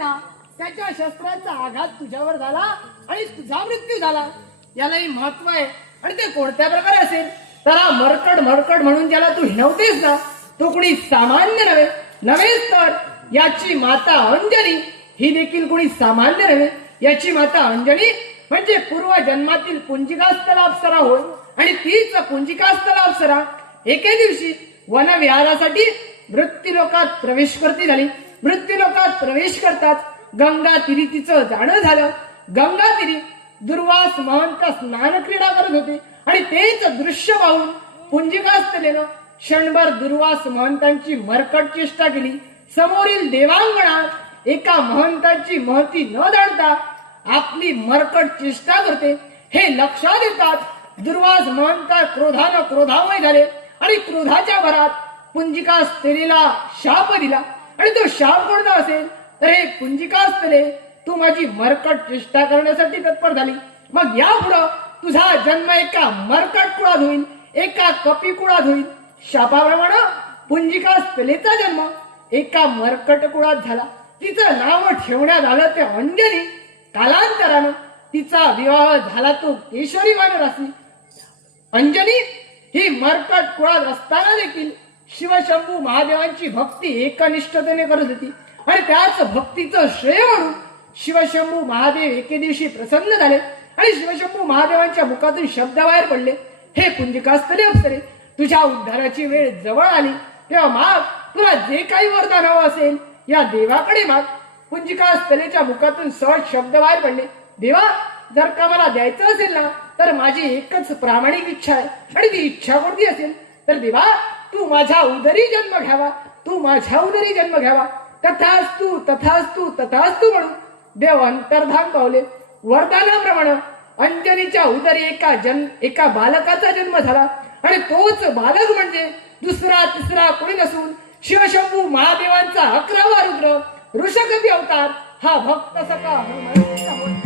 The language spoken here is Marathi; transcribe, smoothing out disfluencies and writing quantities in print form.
ना त्याच्या शस्त्राचा आघात तुझ्यावर झाला आणि तुझा मृत्यू झाला. यालाही महत्व आहे. आणि ते कोणत्या प्रकारे असेल त्याला मरकट मरकट म्हणून ज्याला तू हिणवतेस ना तो कुणी सामान्य नव्हे. नव्हेच तर याची माता अंजनी ही देखील कुणी सामान्य नव्हे. याची माता अंजनी म्हणजे पूर्व जन्मातील पुंजिकास्थल अप्सरा होय. आणि तीच पुंजिकास्थल अप्सरा एके दिवशी वनविहारासाठी मृत्यूलोकात प्रवेश करती झाली. मृत्यूलोकात प्रवेश करताच गंगा तीरी तिचं जाणं झालं. गंगा तीरी दुर्वास महंत स्नान क्रीडा करत होते आणि तेच दृश्य पाहून पुंजिकास्थलेनं क्षणभर दुर्वास महंतांची मरकट चेष्टा केली. समोरील देवांगणात एका महंतांची महती न जाणता आपली मरकट चेष्टा करते हे लक्षात येतात दुर्वास महंत क्रोधानं क्रोधामय झाले आणि क्रोधाच्या भरात पुंजिकास्थलेला शाप दिला. आणि तो शाप कोणता असेल तर हे पुंजिकास्थले तू माझी मरकट चेष्टा करण्यासाठी तत्पर झाली. मग यापुढं तुझा जन्म एका मरकट कुळात होईल, एका कपी कुळात होईल. शापाप्रमाणे पुंजिकास्थलेचा जन्म एका मरकट कुळात झाला. तिचं नाव ठेवण्यात आलं ते अंजनी. कालांतरानं तिचा विवाह झाला तो केशरी वानराशी. अंजनी ही मरकट कुळात असताना देखील शिवशंभू महादेवांची भक्ती एकनिष्ठतेने करत होती. आणि त्याच भक्तीचं श्रेय म्हणून शिवशंभू महादेव एके दिवशी प्रसन्न झाले आणि शिवशंभू महादेवांच्या मुखातून शब्द बाहेर पडले, हे पुंजिकास्थले अप्सरे तुझ्या उद्धाराची वेळ जवळ आली तेव्हा माग, तुला जे काही वरदान हवं असेल या देवाकडे माग. पुंजिकास्थलेच्या मुखातून सहज शब्द बाहेर पडले, देवा जर का मला द्यायचं असेल ना तर माझी एकच प्रामाणिक इच्छा आहे. आणि ती इच्छा कोणती असेल तर देवा तू माझ्या उदरी जन्म घ्यावा, तू माझ्या उदरी जन्म घ्यावा. तथास्तु तथास्तु तथास्तु म्हणून देव अंतर्धान पावले. वरदानाप्रमाणे अंजनीच्या उदरी एका बालकाचा जन्म झाला. आणि तोच बालक म्हणजे दुसरा तिसरा कोणी नसून शिवशंभू महादेवांचा 11वा रुद्र ऋषकपी अवतार हा भक्त सखा हनुमंत होता.